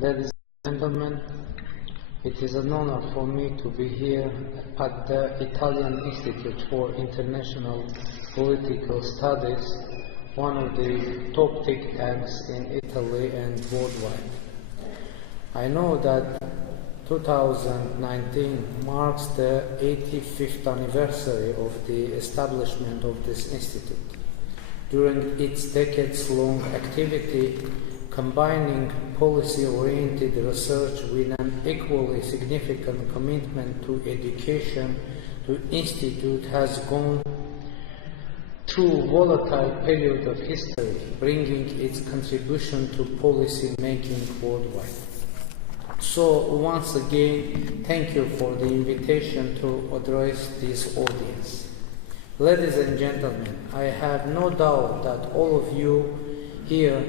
Ladies and gentlemen, it is an honor for me to be here at the Italian Institute for International Political Studies, one of the top think tanks in Italy and worldwide. I know that 2019 marks the 85th anniversary of the establishment of this institute. During its decades-long activity, combining policy-oriented research with an equally significant commitment to education, the Institute has gone through a volatile period of history, bringing its contribution to policy making worldwide. So, once again, thank you for the invitation to address this audience. Ladies and gentlemen, I have no doubt that all of you here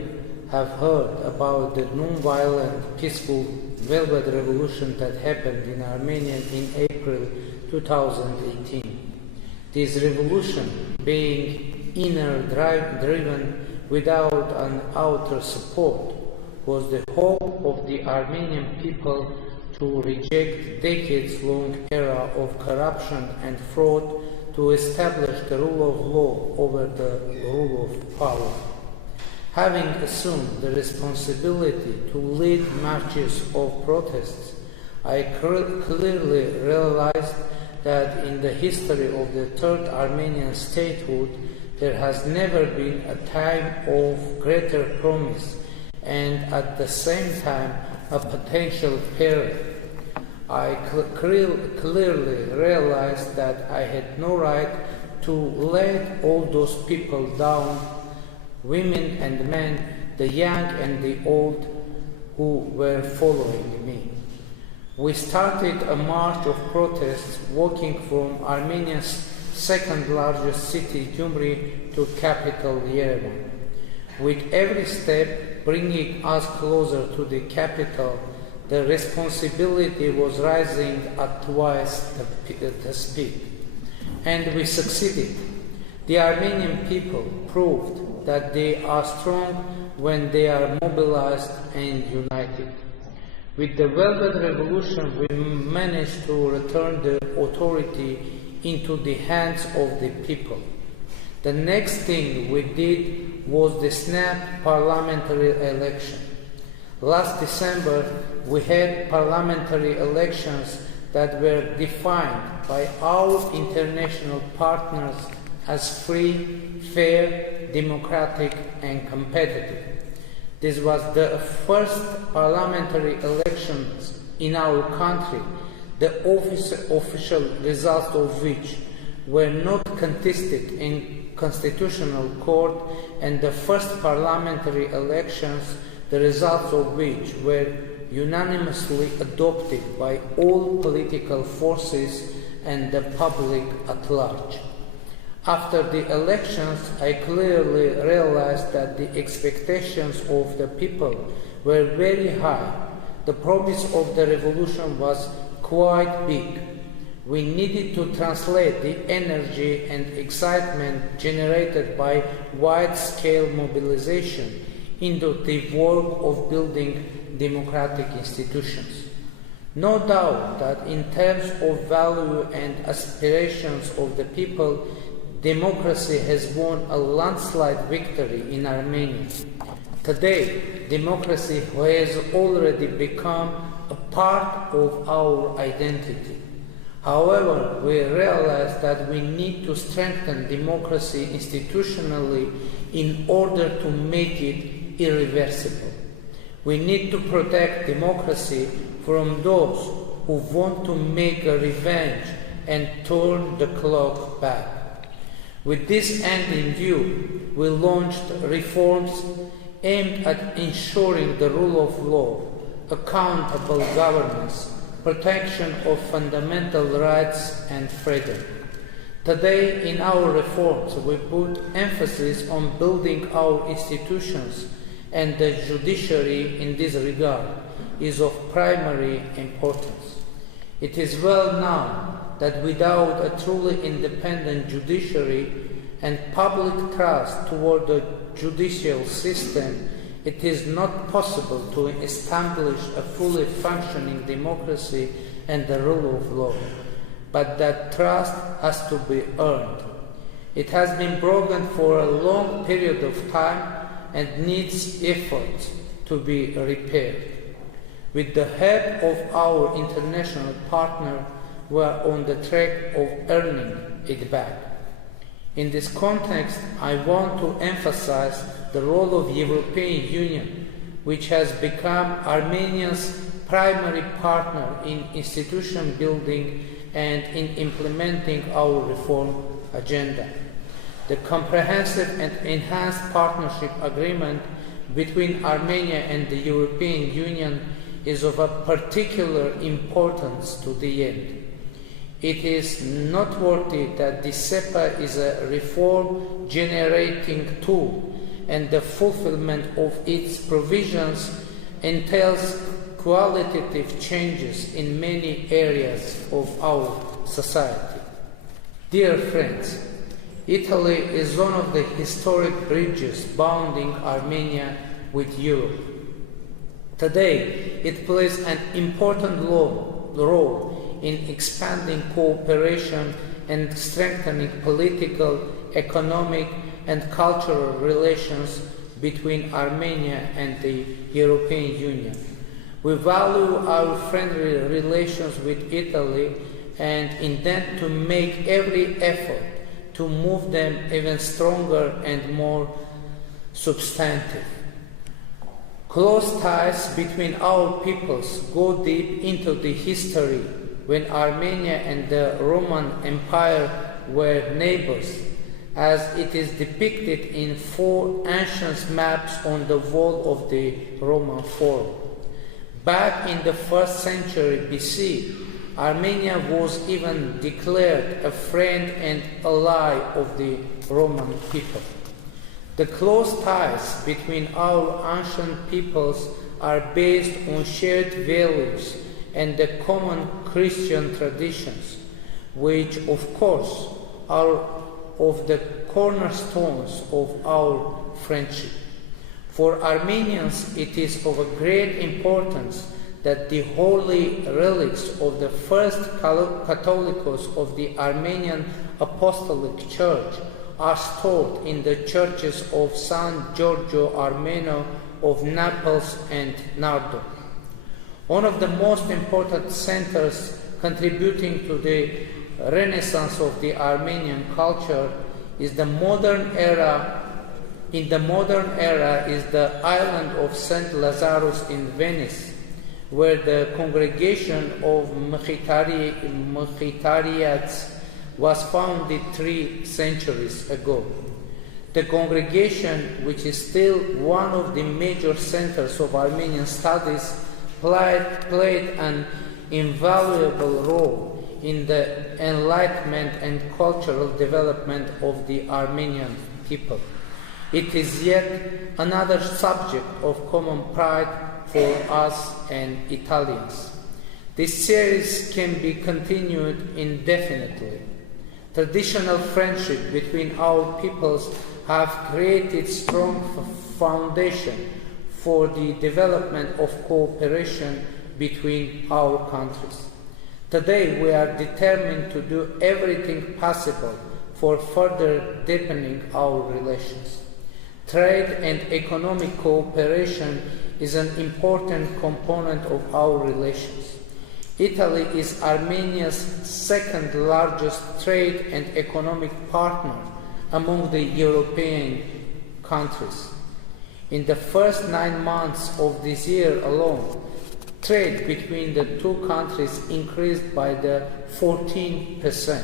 have heard about the non-violent, peaceful Velvet Revolution that happened in Armenia in April 2018. This revolution, being inner-driven without an outer support, was the hope of the Armenian people to reject decades-long era of corruption and fraud to establish the rule of law over the rule of power. Having assumed the responsibility to lead marches of protests, I clearly realized that in the history of the Third Armenian statehood, there has never been a time of greater promise and at the same time a potential peril. I clearly realized that I had no right to let all those people down, women and men, the young and the old, who were following me. We started a march of protests walking from Armenia's second largest city, Gyumri, to capital Yerevan. With every step bringing us closer to the capital, the responsibility was rising at twice the speed. And we succeeded. The Armenian people proved that they are strong when they are mobilized and united. With the Velvet Revolution, we managed to return the authority into the hands of the people. The next thing we did was the snap parliamentary election. Last December, we had parliamentary elections that were defined by our international partners as free, fair, democratic, and competitive. This was the first parliamentary elections in our country, the official results of which were not contested in constitutional court, and the first parliamentary elections, the results of which were unanimously adopted by all political forces and the public at large. After the elections, I clearly realized that the expectations of the people were very high. The promise of the revolution was quite big. We needed to translate the energy and excitement generated by wide-scale mobilization into the work of building democratic institutions. No doubt that in terms of value and aspirations of the people, democracy has won a landslide victory in Armenia. Today, democracy has already become a part of our identity. However, we realize that we need to strengthen democracy institutionally in order to make it irreversible. We need to protect democracy from those who want to make a revenge and turn the clock back. With this end in view, we launched reforms aimed at ensuring the rule of law, accountable governance, protection of fundamental rights and freedom. Today, in our reforms, we put emphasis on building our institutions, and the judiciary in this regard is of primary importance. It is well known that without a truly independent judiciary and public trust toward the judicial system, it is not possible to establish a fully functioning democracy and the rule of law, but that trust has to be earned. It has been broken for a long period of time and needs effort to be repaired. With the help of our international partner, we are on the track of earning it back. In this context, I want to emphasize the role of the European Union, which has become Armenia's primary partner in institution building and in implementing our reform agenda. The comprehensive and enhanced partnership agreement between Armenia and the European Union is of a particular importance to the end. It is noteworthy that the SEPA is a reform-generating tool, and the fulfillment of its provisions entails qualitative changes in many areas of our society. Dear friends, Italy is one of the historic bridges bounding Armenia with Europe. Today, it plays an important role in expanding cooperation and strengthening political, economic, and cultural relations between Armenia and the European Union. We value our friendly relations with Italy and intend to make every effort to move them even stronger and more substantive. Close ties between our peoples go deep into the history when Armenia and the Roman Empire were neighbors, as it is depicted in 4 ancient maps on the wall of the Roman Forum. Back in the 1st century BC, Armenia was even declared a friend and ally of the Roman people. The close ties between our ancient peoples are based on shared values and the common Christian traditions, which of course are of the cornerstones of our friendship. For Armenians, it is of a great importance that the holy relics of the first Catholicos of the Armenian Apostolic Church are stored in the churches of San Giorgio Armeno of Naples and Nardo. One of the most important centers contributing to the renaissance of the Armenian culture is the modern era. In the modern era is the island of St. Lazarus in Venice, where the congregation of Mkhitariyats was founded 3 centuries ago. The congregation, which is still one of the major centers of Armenian studies, played an invaluable role in the enlightenment and cultural development of the Armenian people. It is yet another subject of common pride for us and Italians. This series can be continued indefinitely. Traditional friendship between our peoples have created strong foundation for the development of cooperation between our countries. Today we are determined to do everything possible for further deepening our relations. Trade and economic cooperation is an important component of our relations. Italy is Armenia's second largest trade and economic partner among the European countries. In the first 9 months of this year alone, trade between the 2 countries increased by 14%.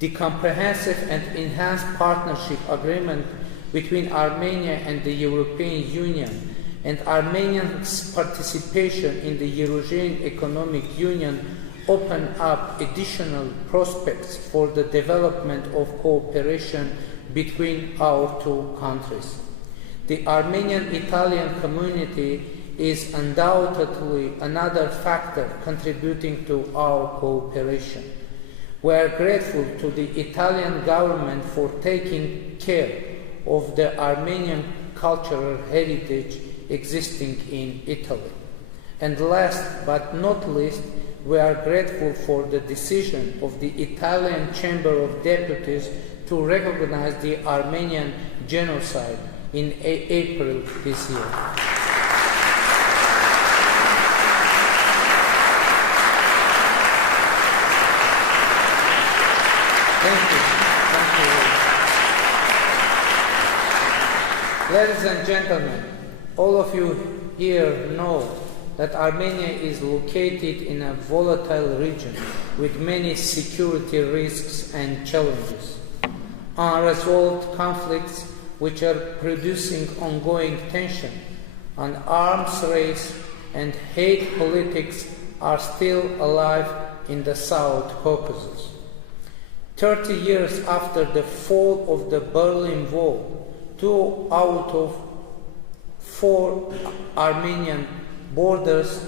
The comprehensive and enhanced partnership agreement between Armenia and the European Union and Armenia's participation in the Eurasian Economic Union open up additional prospects for the development of cooperation between our 2 countries. The Armenian-Italian community is undoubtedly another factor contributing to our cooperation. We are grateful to the Italian government for taking care of the Armenian cultural heritage existing in Italy. And last but not least, we are grateful for the decision of the Italian Chamber of Deputies to recognize the Armenian genocide in April this year. Thank you. Ladies and gentlemen, all of you here know that Armenia is located in a volatile region with many security risks and challenges. Unresolved conflicts which are producing ongoing tension, an arms race and hate politics are still alive in the South Caucasus. 30 years after the fall of the Berlin Wall, 2 out of 4 Armenian borders,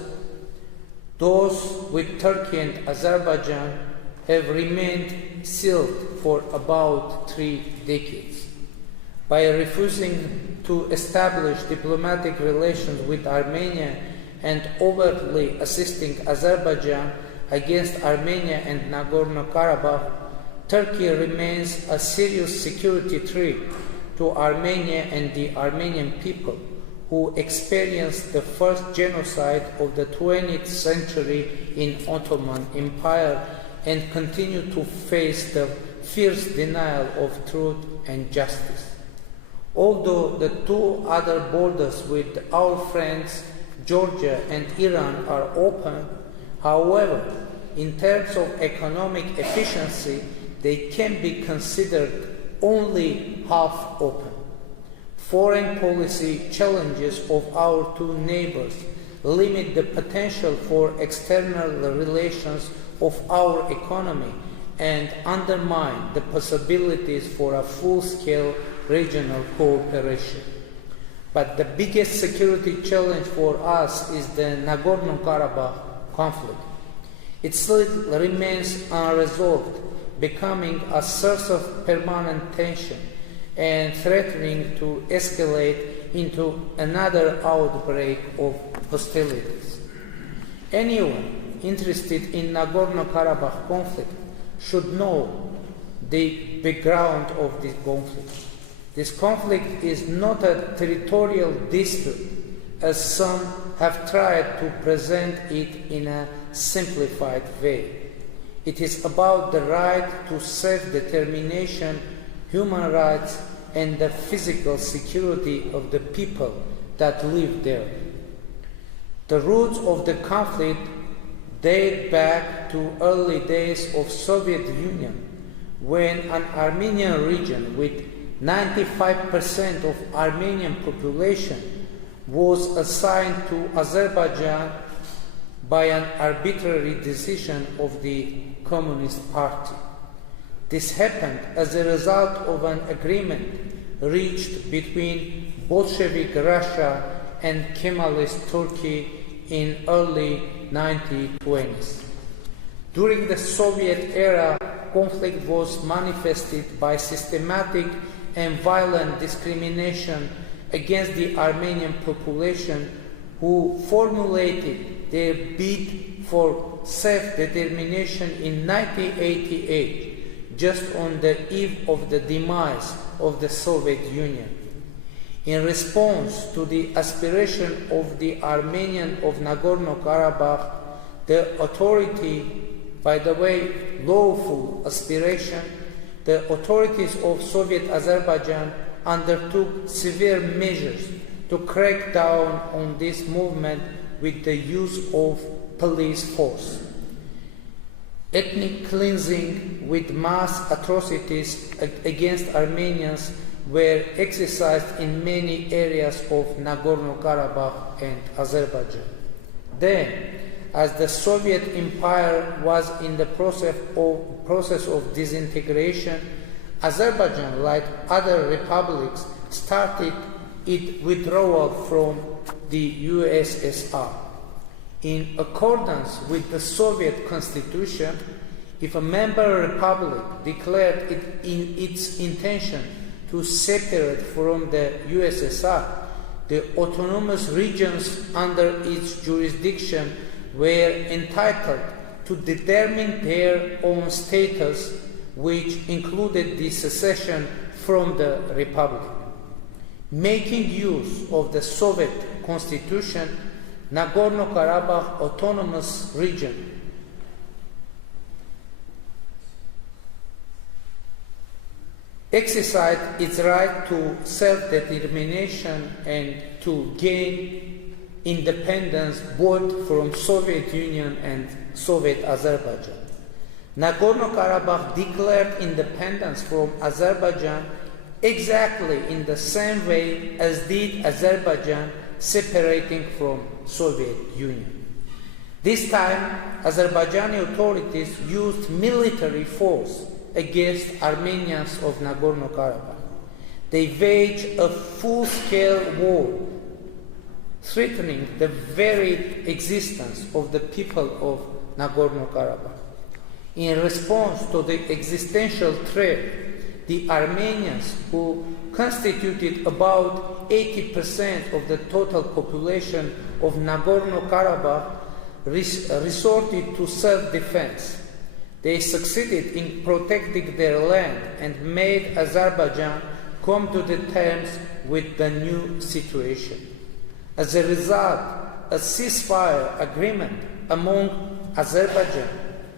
those with Turkey and Azerbaijan, have remained sealed for about 3 decades. By refusing to establish diplomatic relations with Armenia and overtly assisting Azerbaijan against Armenia and Nagorno-Karabakh, Turkey remains a serious security threat to Armenia and the Armenian people, who experienced the first genocide of the 20th century in Ottoman Empire and continue to face the fierce denial of truth and justice. Although the 2 other borders with our friends Georgia and Iran are open, however, in terms of economic efficiency, they can be considered only half open. Foreign policy challenges of our 2 neighbors limit the potential for external relations of our economy and undermine the possibilities for a full-scale regional cooperation. But the biggest security challenge for us is the Nagorno-Karabakh conflict. It still remains unresolved, becoming a source of permanent tension and threatening to escalate into another outbreak of hostilities. Anyone interested in Nagorno-Karabakh conflict should know the background of this conflict. This conflict is not a territorial dispute, as some have tried to present it in a simplified way. It is about the right to self-determination, human rights, and the physical security of the people that live there. The roots of the conflict date back to early days of Soviet Union, when an Armenian region with 95% of Armenian population was assigned to Azerbaijan by an arbitrary decision of the Communist Party. This happened as a result of an agreement reached between Bolshevik Russia and Kemalist Turkey in early 1920s. During the Soviet era, conflict was manifested by systematic and violent discrimination against the Armenian population, who formulated their bid for self-determination in 1988, just on the eve of the demise of the Soviet Union. In response to the aspiration of the Armenian of Nagorno-Karabakh, the authority, by the way, lawful aspiration, the authorities of Soviet Azerbaijan undertook severe measures to crack down on this movement with the use of police force. Ethnic cleansing with mass atrocities against Armenians were exercised in many areas of Nagorno-Karabakh and Azerbaijan. Then, as the Soviet Empire was in the process of disintegration, Azerbaijan, like other republics, started its withdrawal from the USSR. In accordance with the Soviet constitution, if a member republic declared its intention to to separate from the USSR, the autonomous regions under its jurisdiction were entitled to determine their own status, which included the secession from the Republic. Making use of the Soviet constitution, Nagorno-Karabakh Autonomous Region exercised its right to self-determination and to gain independence both from Soviet Union and Soviet Azerbaijan. Nagorno-Karabakh declared independence from Azerbaijan exactly in the same way as did Azerbaijan separating from Soviet Union. This time, Azerbaijani authorities used military force against Armenians of Nagorno-Karabakh. They waged a full-scale war, threatening the very existence of the people of Nagorno-Karabakh. In response to the existential threat, the Armenians, who constituted about 80% of the total population of Nagorno-Karabakh, resorted to self-defense. They succeeded in protecting their land and made Azerbaijan come to the terms with the new situation. As a result, a ceasefire agreement among Azerbaijan,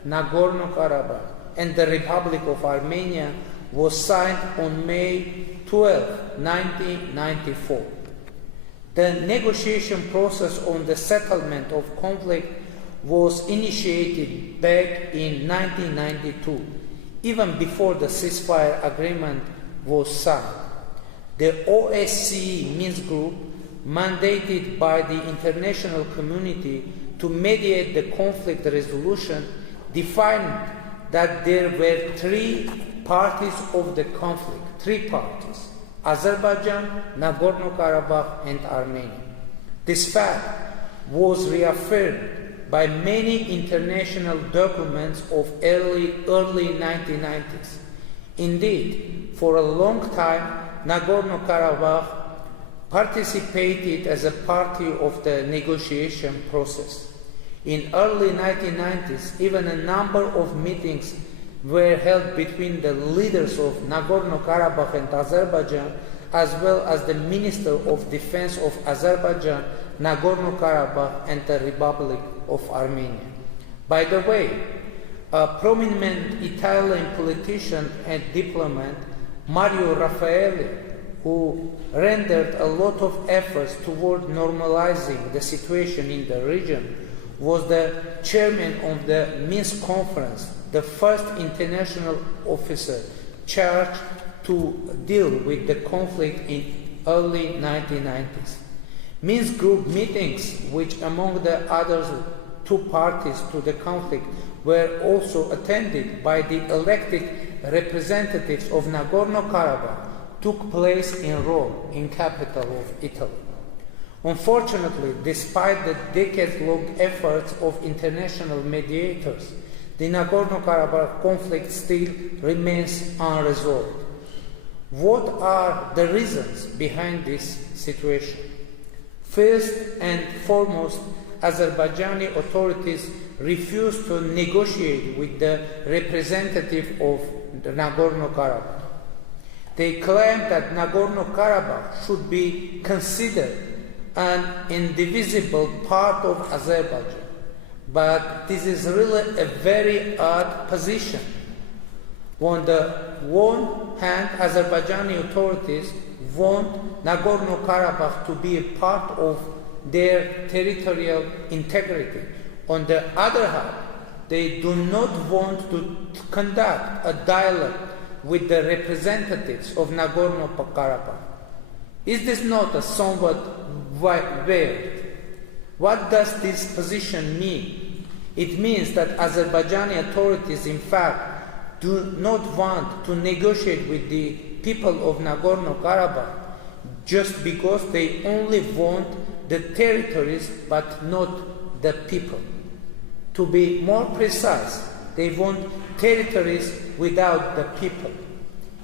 Nagorno-Karabakh, and the Republic of Armenia was signed on May 12, 1994. The negotiation process on the settlement of conflict was initiated back in 1992, even before the ceasefire agreement was signed. The OSCE Minsk Group, mandated by the international community to mediate the conflict resolution, defined that there were three parties of the conflict, three parties: Azerbaijan, Nagorno-Karabakh, and Armenia. This fact was reaffirmed by many international documents of early 1990s. Indeed, for a long time, Nagorno-Karabakh participated as a party of the negotiation process. In early 1990s, even a number of meetings were held between the leaders of Nagorno-Karabakh and Azerbaijan, as well as the Minister of Defense of Azerbaijan, Nagorno-Karabakh, and the Republic of Armenia. By the way, a prominent Italian politician and diplomat, Mario Raffaelli, who rendered a lot of efforts toward normalizing the situation in the region, was the chairman of the Minsk Conference, the first international officer charged to deal with the conflict in early 1990s. Minsk Group meetings, which among the others two parties to the conflict were also attended by the elected representatives of Nagorno-Karabakh, took place in Rome, in capital of Italy. Unfortunately, despite the decades-long efforts of international mediators, the Nagorno-Karabakh conflict still remains unresolved. What are the reasons behind this situation? First and foremost, Azerbaijani authorities refused to negotiate with the representative of Nagorno-Karabakh. They claimed that Nagorno-Karabakh should be considered an indivisible part of Azerbaijan. But this is really a very odd position. On the one hand, Azerbaijani authorities want Nagorno-Karabakh to be a part of their territorial integrity. On the other hand, they do not want to conduct a dialogue with the representatives of Nagorno-Karabakh. Is this not a somewhat weird? What does this position mean? It means that Azerbaijani authorities, in fact, do not want to negotiate with the people of Nagorno-Karabakh just because they only want the territories but not the people. To be more precise, they want territories without the people.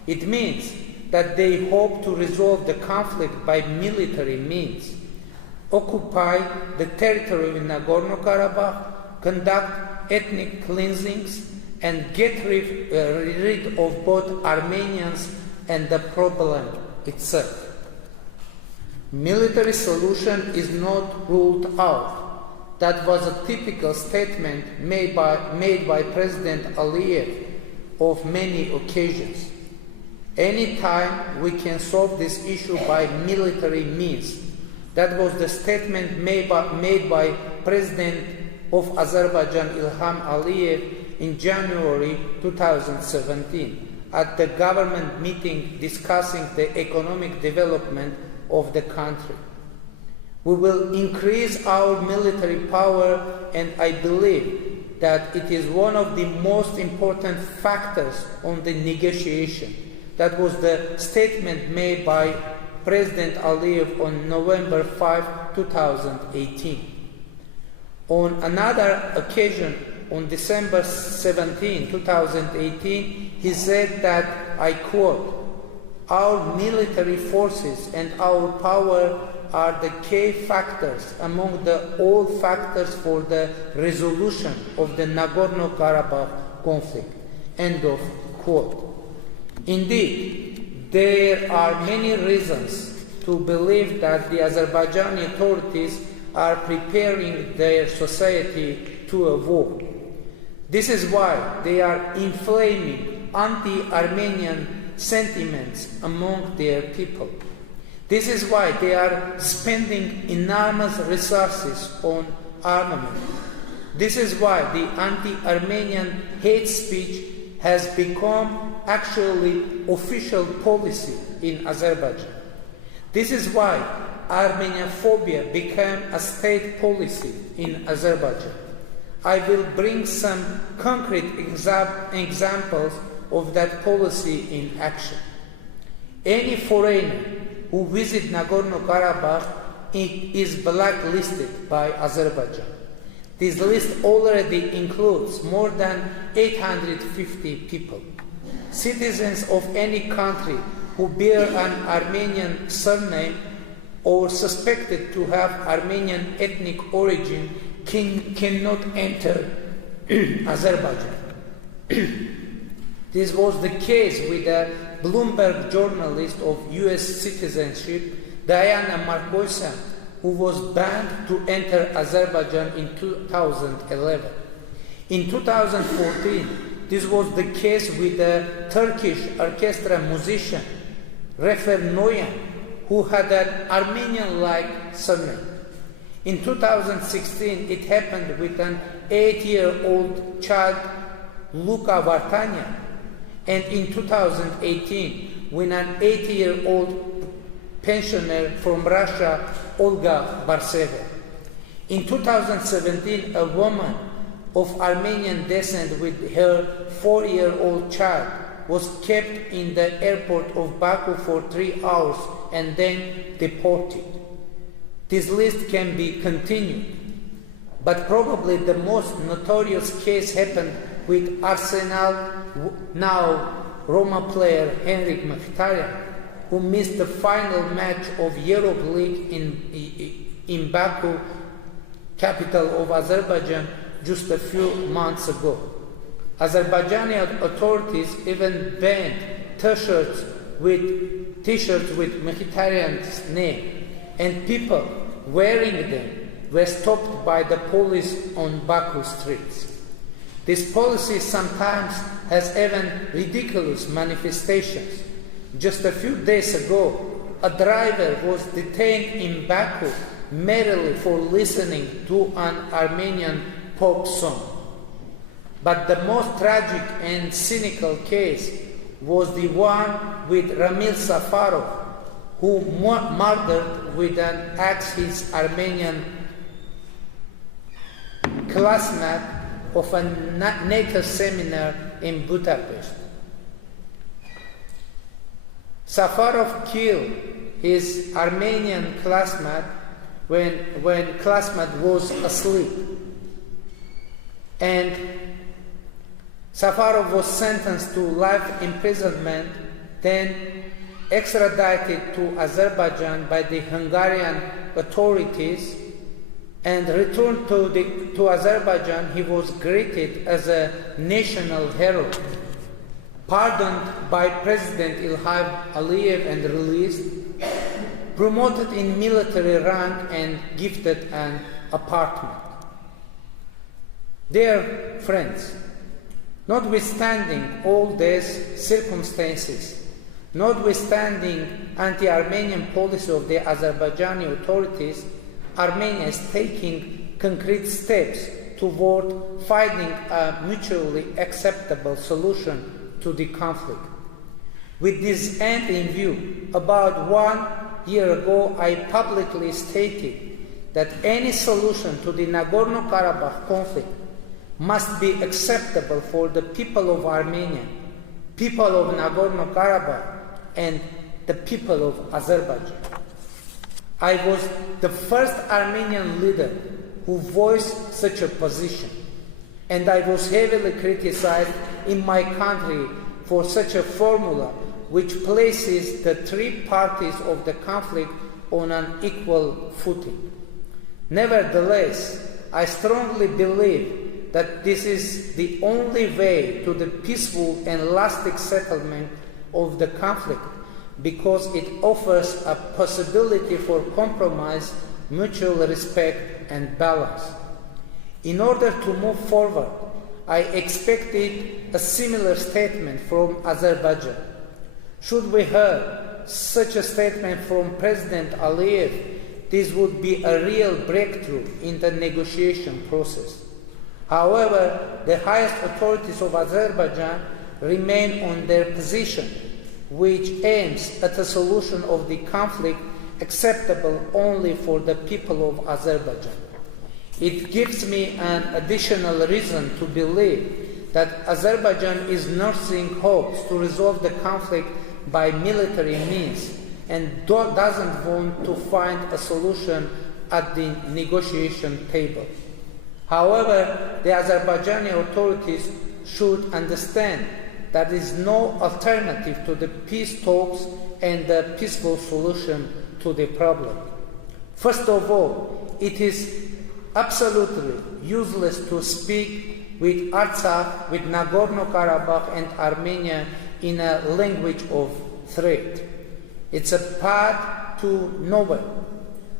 It means that they hope to resolve the conflict by military means, occupy the territory of Nagorno-Karabakh, conduct ethnic cleansings, and get rid of both Armenians and the problem itself. Military solution is not ruled out. That was a typical statement made by President Aliyev of many occasions. Anytime we can solve this issue by military means. That was the statement made by President of Azerbaijan Ilham Aliyev in January 2017 at the government meeting discussing the economic development of the country. We will increase our military power, and I believe that it is one of the most important factors on the negotiation. That was the statement made by President Aliyev on November 5, 2018. On another occasion, on December 17, 2018, he said that, I quote, "Our military forces and our power are the key factors among all factors for the resolution of the Nagorno-Karabakh conflict." End of quote. Indeed, there are many reasons to believe that the Azerbaijani authorities are preparing their society to a war. This is why they are inflaming anti-Armenian sentiments among their people. This is why they are spending enormous resources on armament. This is why the anti-Armenian hate speech has become actually official policy in Azerbaijan. This is why Armenophobia became a state policy in Azerbaijan. I will bring some concrete examples of that policy in action. Any foreigner who visits Nagorno-Karabakh is blacklisted by Azerbaijan. This list already includes more than 850 people. Citizens of any country who bear an Armenian surname or suspected to have Armenian ethnic origin cannot enter Azerbaijan. This was the case with a Bloomberg journalist of U.S. citizenship, Diana Markosyan, who was banned to enter Azerbaijan in 2011. In 2014, this was the case with the Turkish orchestra musician, Refer Noyan, who had an Armenian-like surname. In 2016, it happened with an 8-year-old child, Luka Vartanya, and in 2018, with an 80-year-old pensioner from Russia, Olga Barseva. In 2017, a woman of Armenian descent with her 4-year-old child was kept in the airport of Baku for 3 hours and then deported. This list can be continued, but probably the most notorious case happened with Arsenal, now Roma player Henrik Mkhitaryan, who missed the final match of Europe League in Baku, capital of Azerbaijan, just a few months ago. Azerbaijani authorities even banned T-shirts with Mkhitaryan's name, and people wearing them were stopped by the police on Baku streets. This policy sometimes has even ridiculous manifestations. Just a few days ago, a driver was detained in Baku merely for listening to an Armenian pop song. But the most tragic and cynical case was the one with Ramil Safarov, who murdered with an axe his Armenian classmate of a NATO seminar in Budapest. Safarov killed his Armenian classmate when classmate was asleep, and Safarov was sentenced to life imprisonment. Then extradited to Azerbaijan by the Hungarian authorities and returned to Azerbaijan, he was greeted as a national hero, pardoned by President Ilham Aliyev and released, promoted in military rank and gifted an apartment. Dear friends, notwithstanding all these circumstances, notwithstanding anti-Armenian policy of the Azerbaijani authorities, Armenia is taking concrete steps toward finding a mutually acceptable solution to the conflict. With this end in view, about 1 year ago, I publicly stated that any solution to the Nagorno-Karabakh conflict must be acceptable for the people of Armenia, people of Nagorno-Karabakh, and the people of Azerbaijan. I was the first Armenian leader who voiced such a position, and I was heavily criticized in my country for such a formula which places the three parties of the conflict on an equal footing. Nevertheless, I strongly believe that this is the only way to the peaceful and lasting settlement of the conflict, because it offers a possibility for compromise, mutual respect, and balance. In order to move forward, I expected a similar statement from Azerbaijan. Should we hear such a statement from President Aliyev, this would be a real breakthrough in the negotiation process. However, the highest authorities of Azerbaijan remain on their position, which aims at a solution of the conflict acceptable only for the people of Azerbaijan. It gives me an additional reason to believe that Azerbaijan is nursing hopes to resolve the conflict by military means and doesn't want to find a solution at the negotiation table. However, the Azerbaijani authorities should understand that there is no alternative to the peace talks and the peaceful solution to the problem. First of all, it is absolutely useless to speak with Artsakh, with Nagorno-Karabakh and Armenia in a language of threat. It's a path to nowhere.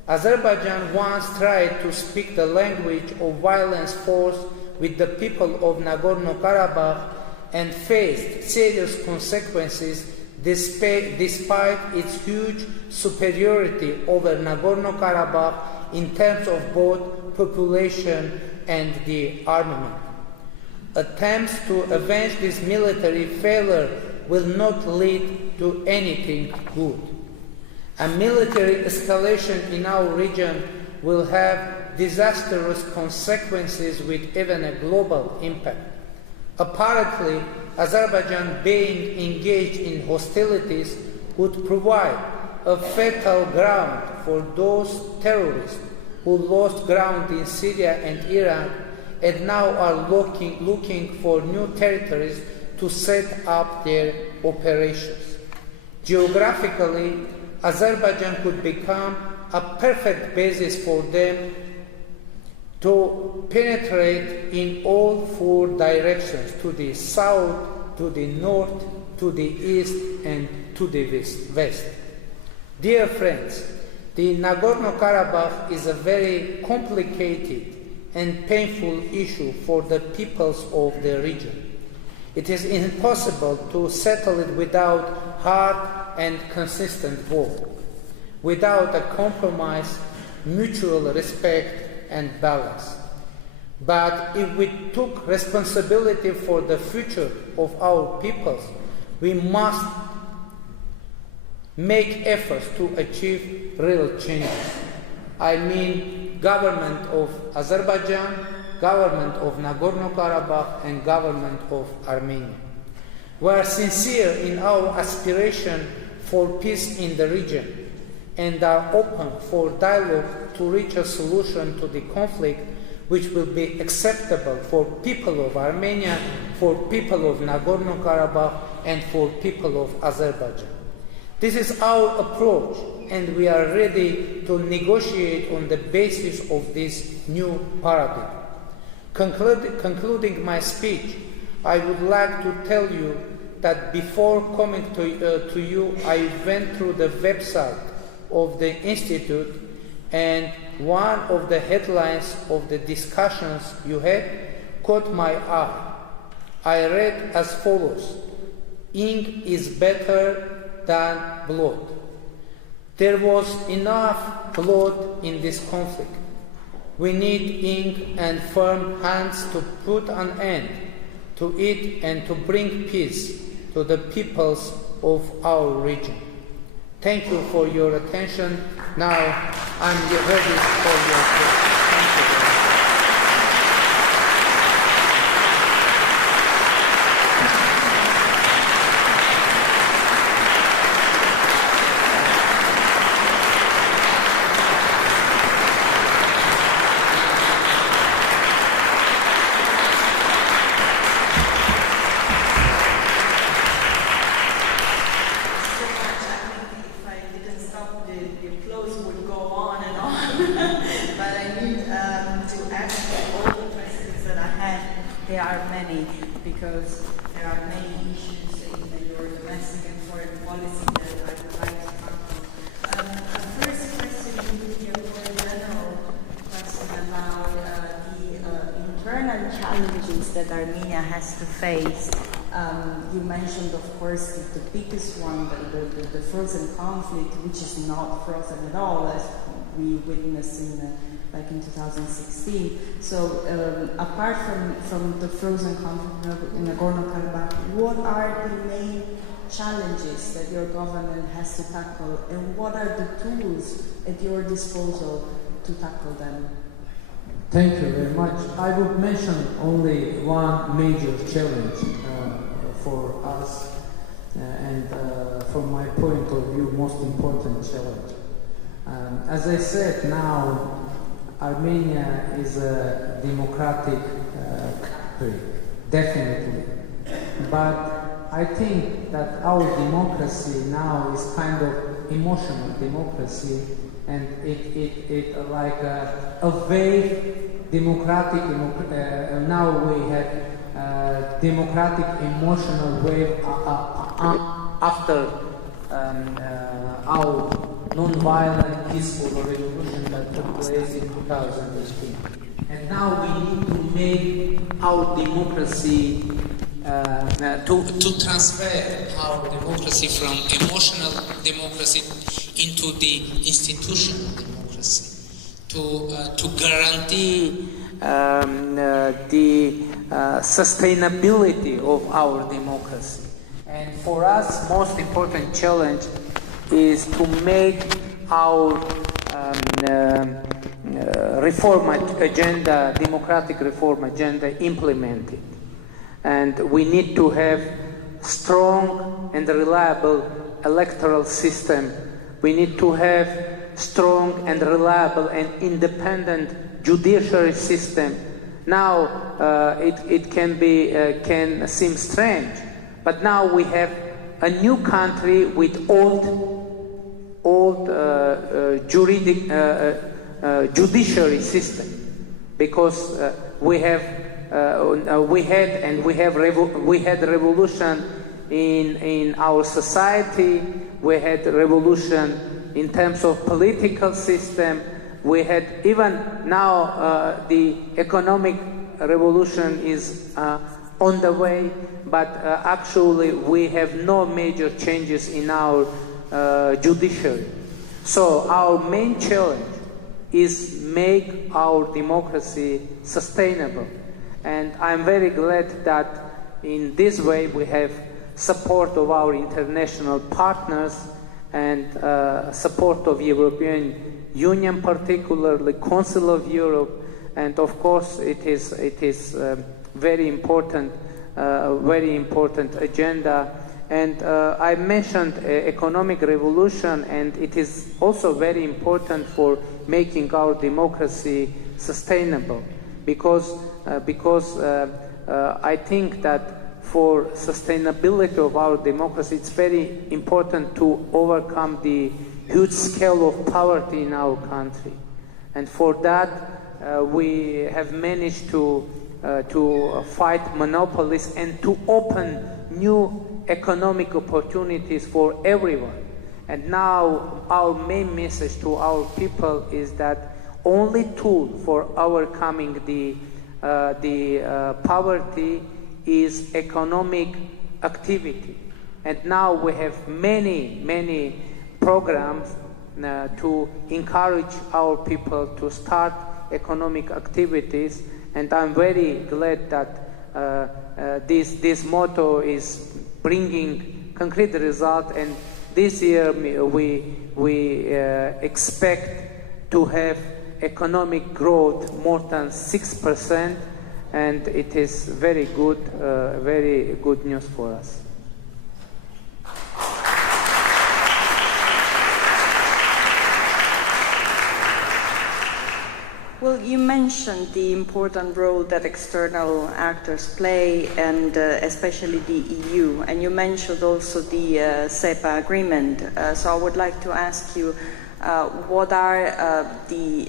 Azerbaijan once tried to speak the language of violence force with the people of Nagorno-Karabakh and faced serious consequences despite its huge superiority over Nagorno-Karabakh in terms of both population and the armament. Attempts to avenge this military failure will not lead to anything good. A military escalation in our region will have disastrous consequences with even a global impact. Apparently, Azerbaijan being engaged in hostilities would provide a fertile ground for those terrorists who lost ground in Syria and Iraq and now are looking for new territories to set up their operations. Geographically, Azerbaijan could become a perfect basis for them to penetrate in all four directions, to the south, to the north, to the east, and to the west. Dear friends, the Nagorno-Karabakh is a very complicated and painful issue for the peoples of the region. It is impossible to settle it without hard and consistent work, without a compromise, mutual respect, and balance. But if we took responsibility for the future of our peoples, we must make efforts to achieve real changes. I mean, government of Azerbaijan, government of Nagorno-Karabakh, and government of Armenia. We are sincere in our aspiration for peace in the region and are open for dialogue to reach a solution to the conflict which will be acceptable for people of Armenia, for people of Nagorno-Karabakh, and for people of Azerbaijan. This is our approach, and we are ready to negotiate on the basis of this new paradigm. Concluding my speech, I would like to tell you that before coming to you, I went through the website of the Institute, and one of the headlines of the discussions you had caught my eye. I read as follows: "Ink is better than blood." There was enough blood in this conflict. We need ink and firm hands to put an end to it and to bring peace to the peoples of our region. Thank you for your attention. Now I'm ready for your questions. Thank you very much. Because there are many issues in your domestic and foreign policy that I would like to tackle. The first question would be a more general question about the internal challenges that Armenia has to face. You mentioned, of course, the biggest one, the frozen conflict, which is not frozen at all, as we witnessed back in 2016. So apart from the frozen conflict in Nagorno-Karabakh, what are the main challenges that your government has to tackle, and what are the tools at your disposal to tackle them? Thank you very much. I would mention only one major challenge for us, and from my point of view, most important challenge. As I said, now Armenia is a democratic country, definitely. But I think that our democracy now is kind of emotional democracy, and it like a vague democratic. Now we have democratic emotional wave after our non-violent, peaceful revolution that took place in 2018. And now we need to make our democracy, to transfer our democracy from emotional democracy into the institutional democracy, to guarantee the sustainability of our democracy. And for us, most important challenge is to make our reform agenda, democratic reform agenda, implemented. And we need to have strong and reliable electoral system. We need to have strong and reliable and independent judiciary system. Now it can seem strange, but now we have a new country with old judiciary system, because we had revolution in our society. We had revolution in terms of political system. We had even now the economic revolution is on the way, but actually we have no major changes in our judiciary. So our main challenge is make our democracy sustainable. And I'm very glad that in this way we have support of our international partners and support of European Union, particularly Council of Europe, and of course it is very important agenda. And I mentioned economic revolution, and it is also very important for making our democracy sustainable, because I think that for sustainability of our democracy, it's very important to overcome the huge scale of poverty in our country. And for that, we have managed to fight monopolies and to open new economic opportunities for everyone. And now our main message to our people is that only tool for overcoming the poverty is economic activity. And now we have many programs to encourage our people to start economic activities, and I'm very glad that this motto is bringing concrete result. And this year we expect to have economic growth more than 6%, and it is very good news for us. Well, you mentioned the important role that external actors play, and especially the EU, and you mentioned also the SEPA agreement. So I would like to ask you, what are the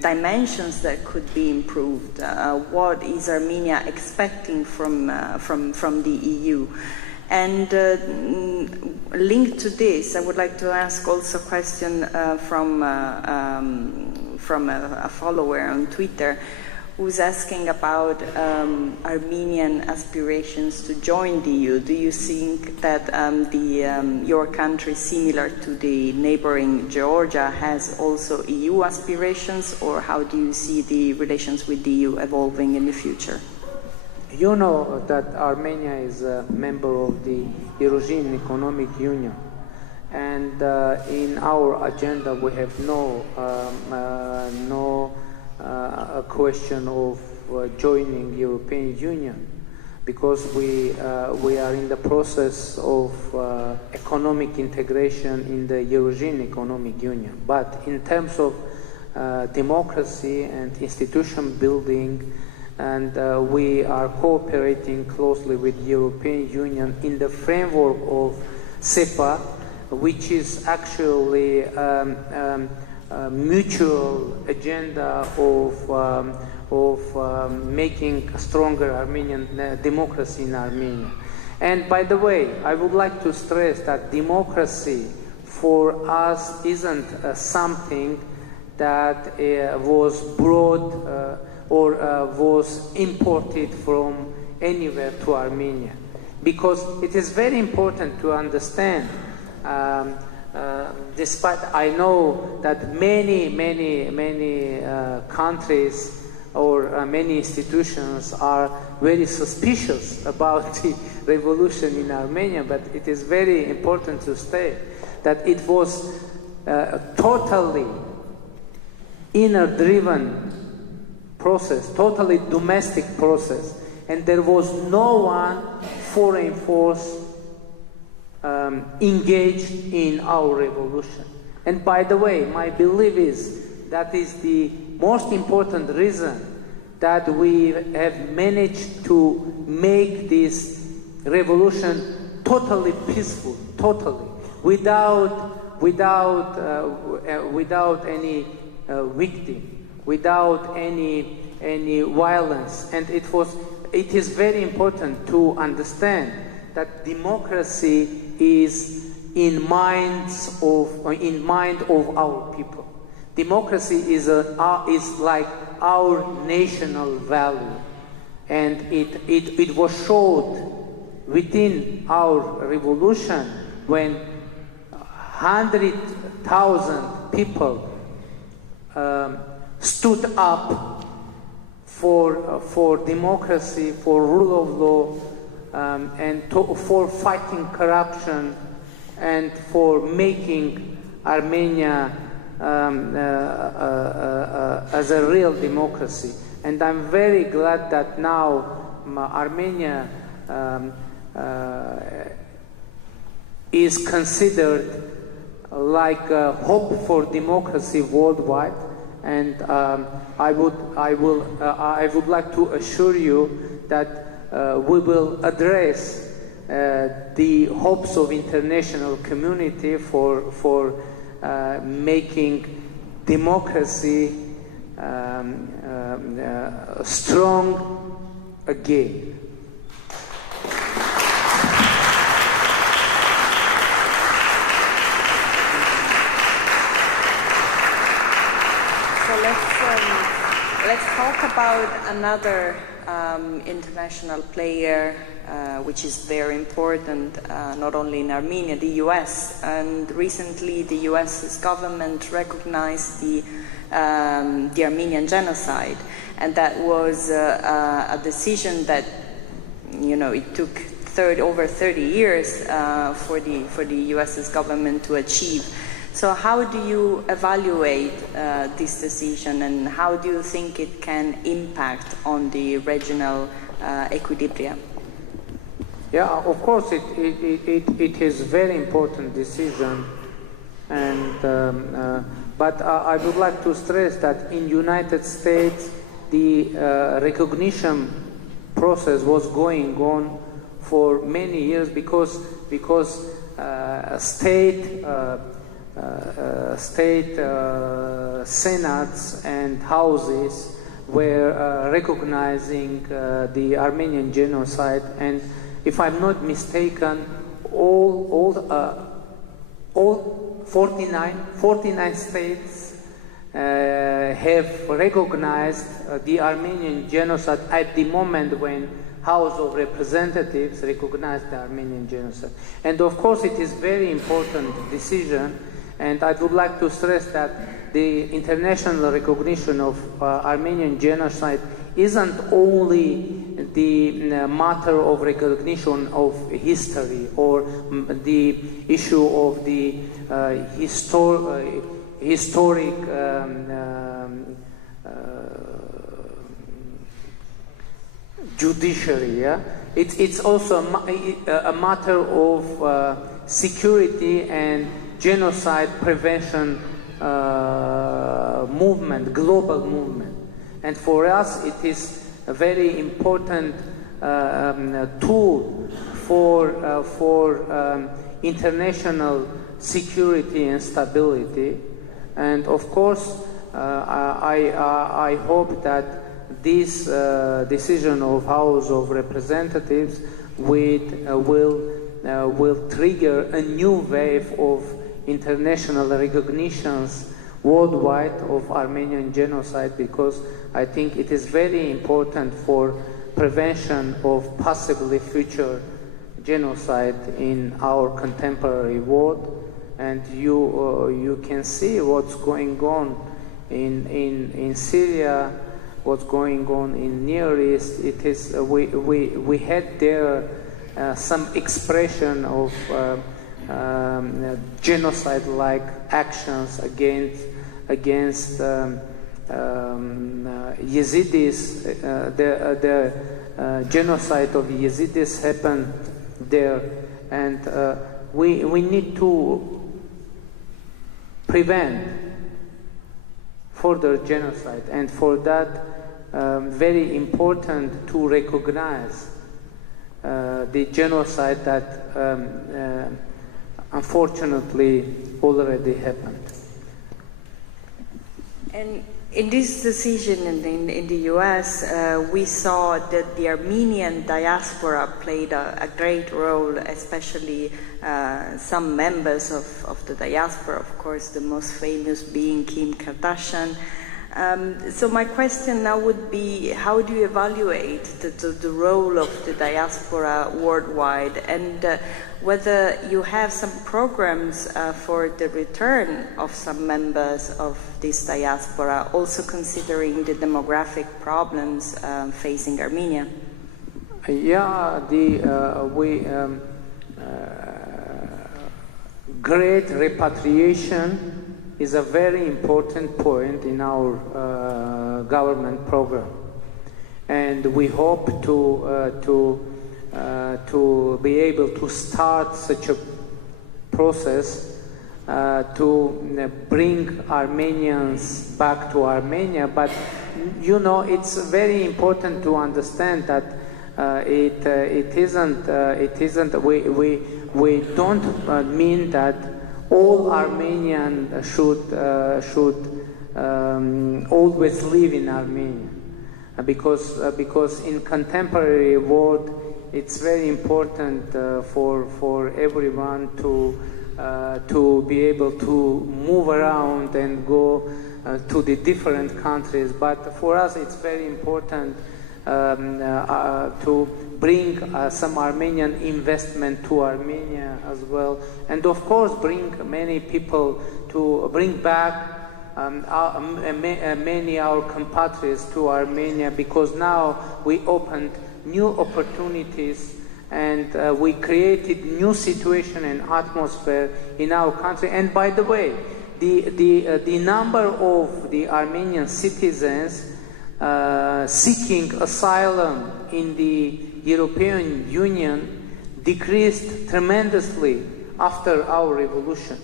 dimensions that could be improved? What is Armenia expecting from the EU? And linked to this, I would like to ask also a question from a follower on Twitter who's asking about Armenian aspirations to join the EU. Do you think that your country, similar to the neighboring Georgia, has also EU aspirations, or how do you see the relations with the EU evolving in the future? You know that Armenia is a member of the European Economic Union. And in our agenda, we have no question of joining European Union, because we are in the process of economic integration in the European Economic Union. But in terms of democracy and institution building, and we are cooperating closely with the European Union in the framework of SEPA, which is actually a mutual agenda of making a stronger Armenian democracy in Armenia. And by the way, I would like to stress that democracy for us isn't something that was brought or was imported from anywhere to Armenia, because it is very important to understand. Despite I know that many countries or many institutions are very suspicious about the revolution in Armenia, but it is very important to state that it was a totally inner-driven process, totally domestic process, and there was no one foreign force engaged in our revolution. And by the way, my belief is that is the most important reason that we have managed to make this revolution totally peaceful, totally, without any victim, without any violence. And it is very important to understand that democracy is in mind of our people. Democracy is like our national value, and it was showed within our revolution when 100,000 people stood up for democracy, for rule of law, and for fighting corruption, and for making Armenia as a real democracy. And I'm very glad that now Armenia is considered like a hope for democracy worldwide. And I would like to assure you that we will address the hopes of international community for making democracy strong again. So let's talk about another international player, which is very important, not only in Armenia, the US. And recently, the US's government recognized the Armenian genocide, and that was a decision that, you know, it took over 30 years for the US's government to achieve. So how do you evaluate this decision, and how do you think it can impact on the regional equilibrium? Yeah, of course, it is a very important decision, and but I would like to stress that in United States the recognition process was going on for many years because state senates and houses were recognizing the Armenian genocide, and if I'm not mistaken, all 49 states have recognized the Armenian genocide at the moment when House of Representatives recognized the Armenian genocide. And of course it is very important decision, and I would like to stress that the international recognition of Armenian genocide isn't only the matter of recognition of history or the issue of the historic judiciary. Yeah? It's also a matter of security and genocide prevention movement, global movement. And for us it is a very important tool for international security and stability. And of course I hope that this decision of House of Representatives will trigger a new wave of international recognitions worldwide of Armenian genocide, because I think it is very important for prevention of possibly future genocide in our contemporary world. And you can see what's going on in Syria, what's going on in Near East. It is we had there some expression of genocide-like actions against Yazidis. The genocide of Yazidis happened there, and we need to prevent further genocide, and for that very important to recognize the genocide that unfortunately already happened. And in this decision in the US, we saw that the Armenian diaspora played a great role, especially some members of the diaspora, of course, the most famous being Kim Kardashian. So my question now would be, how do you evaluate the role of the diaspora worldwide, and whether you have some programs for the return of some members of this diaspora, also considering the demographic problems facing Armenia? Yeah, great repatriation is a very important point in our government program, and we hope to be able to start such a process to bring Armenians back to Armenia. But you know, it's very important to understand that it isn't. We don't mean that all Armenians should always live in Armenia, because in contemporary world it's very important for everyone to be able to move around and go to the different countries. But for us, it's very important to bring some Armenian investment to Armenia as well, and of course bring many people to bring back many our compatriots to Armenia, because now we opened new opportunities and we created new situation and atmosphere in our country. And by the way, the number of the Armenian citizens seeking asylum in the European Union decreased tremendously after our revolution,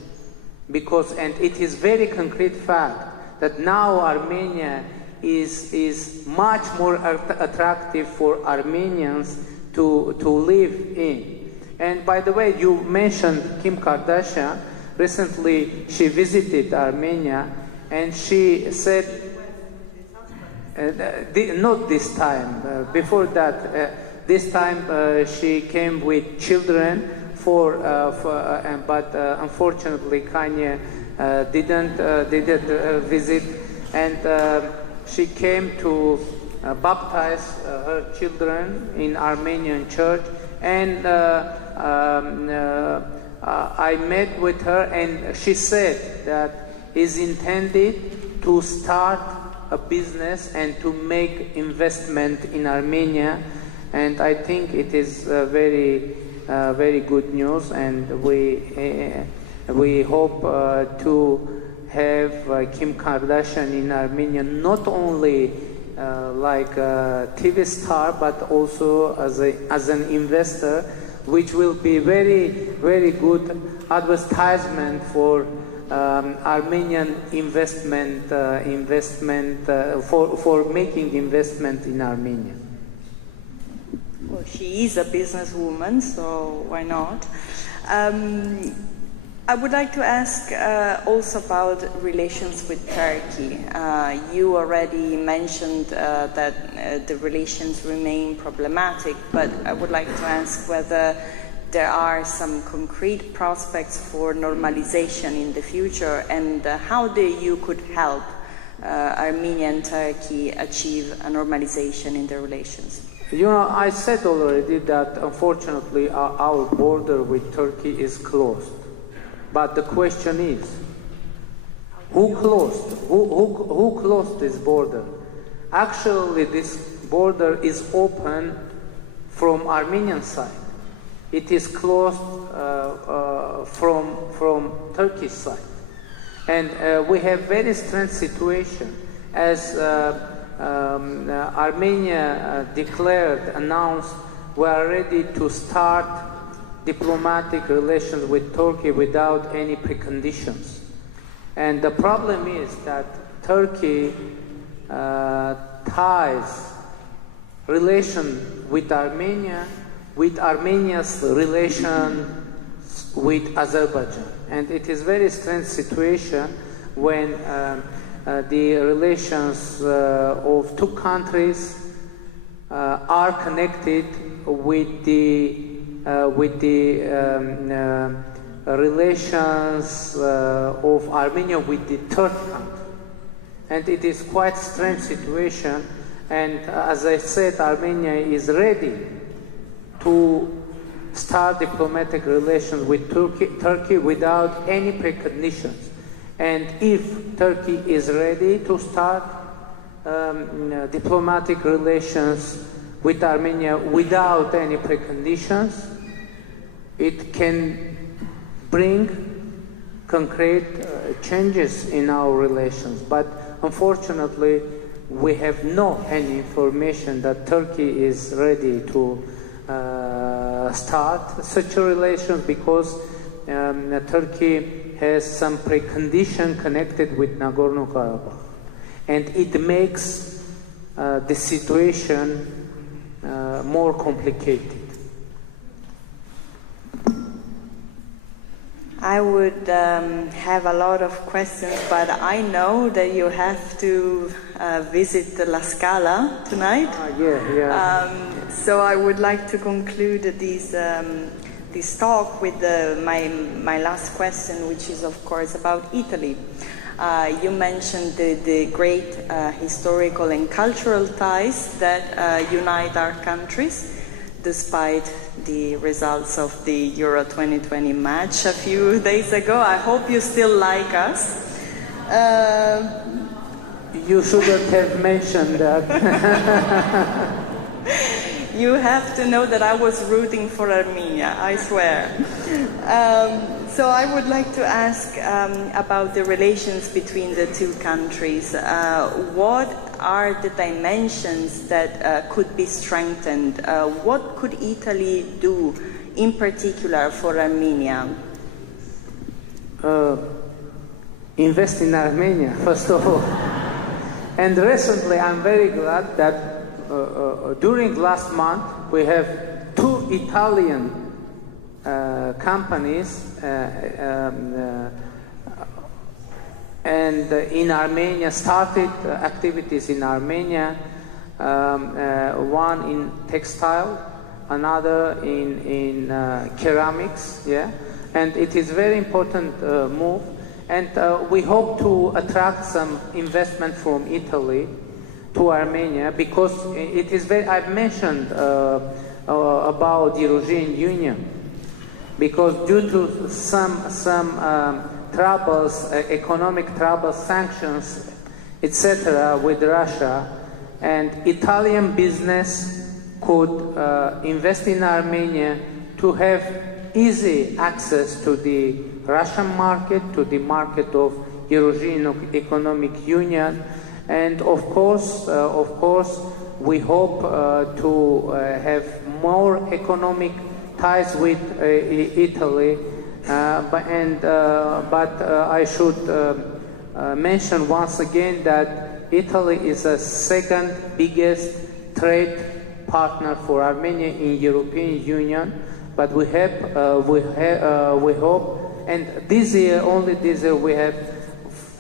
and it is very concrete fact that now Armenia is much more attractive for Armenians to live in. And by the way, you mentioned Kim Kardashian. Recently she visited Armenia and she said, not this time, before that, this time she came with children but unfortunately Kanye didn't visit, and she came to baptize her children in Armenian church, and I met with her, and she said that is intended to start a business and to make investment in Armenia, and I think it is very good news, and we hope to have Kim Kardashian in Armenia, not only like a TV star, but also as an investor, which will be very good advertisement for Armenian investment for making investment in Armenia. Well, she is a businesswoman, so why not? I would like to ask also about relations with Turkey. You already mentioned that the relations remain problematic, but I would like to ask whether there are some concrete prospects for normalization in the future, and how the EU could help Armenia and Turkey achieve a normalization in their relations. You know, I said already that unfortunately our border with Turkey is closed. But the question is, who closed this border? Actually, this border is open from Armenian side. It is closed from Turkish side. And we have very strange situation, as Armenia announced we are ready to start diplomatic relations with Turkey without any preconditions. And the problem is that Turkey ties relation with Armenia with Armenia's relation with Azerbaijan. And it is very strange situation when the relations of two countries are connected with the relations of Armenia with the third country. And it is quite strange situation, and as I said, Armenia is ready to start diplomatic relations with Turkey without any preconditions. And if Turkey is ready to start diplomatic relations with Armenia without any preconditions, it can bring concrete changes in our relations. But unfortunately, we have no any information that Turkey is ready to start such a relation, because Turkey has some precondition connected with Nagorno-Karabakh, and it makes the situation more complicated. I would have a lot of questions, but I know that you have to visit La Scala tonight. So I would like to conclude this talk with my last question, which is, of course, about Italy. You mentioned the great historical and cultural ties that unite our countries, despite the results of the Euro 2020 match a few days ago. I hope you still like us. You shouldn't have mentioned that. You have to know that I was rooting for Armenia, I swear. So I would like to ask about the relations between the two countries. What are the dimensions that could be strengthened? What could Italy do in particular for Armenia? Invest in Armenia, first of all. And recently I'm very glad that during last month we have 2 Italian companies and in Armenia started activities in Armenia, one in textile, another in ceramics, and it is very important move, and we hope to attract some investment from Italy to Armenia, because it is very, I've mentioned about the European Union, because due to some troubles, economic troubles, sanctions, etc. with Russia, and Italian business could invest in Armenia to have easy access to the Russian market, to the market of European Economic Union, and of course, we hope to have more economic ties with Italy. But I should mention once again that Italy is the second biggest trade partner for Armenia in European Union. But we hope, and only this year, we have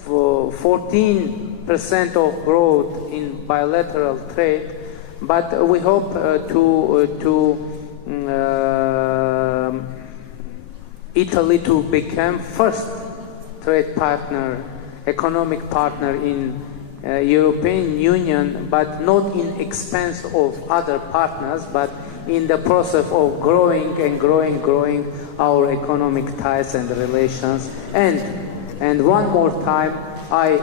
14% of growth in bilateral trade. But we hope Italy to become first trade partner, economic partner in European Union, but not in expense of other partners, but in the process of growing our economic ties and relations. And one more time, I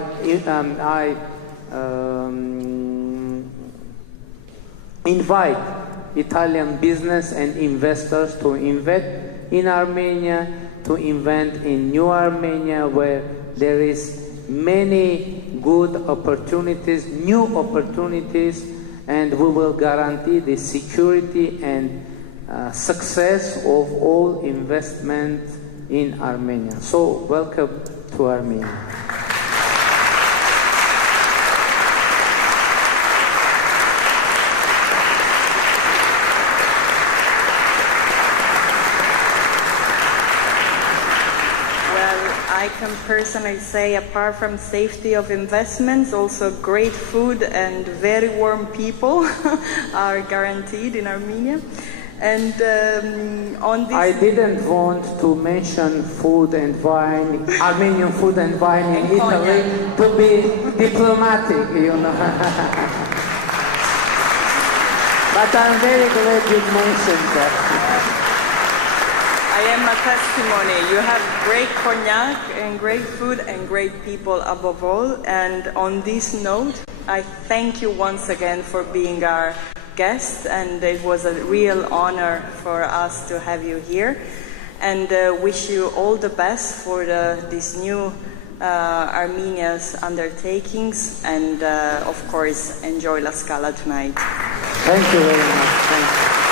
invite Italian business and investors to invest in Armenia, to invest in New Armenia, where there is many good opportunities, new opportunities, and we will guarantee the security and success of all investment in Armenia. So welcome to Armenia. I can personally say, apart from safety of investments, also great food and very warm people are guaranteed in Armenia. And on this, I didn't want to mention food and wine, Armenian food and wine in Italy, to be diplomatic, you know. But I'm very glad you mentioned that. I am a testimony. You have great cognac and great food and great people above all. And on this note, I thank you once again for being our guest. And it was a real honor for us to have you here. And wish you all the best for this new Armenia's undertakings. And of course, enjoy La Scala tonight. Thank you very much. Thank you.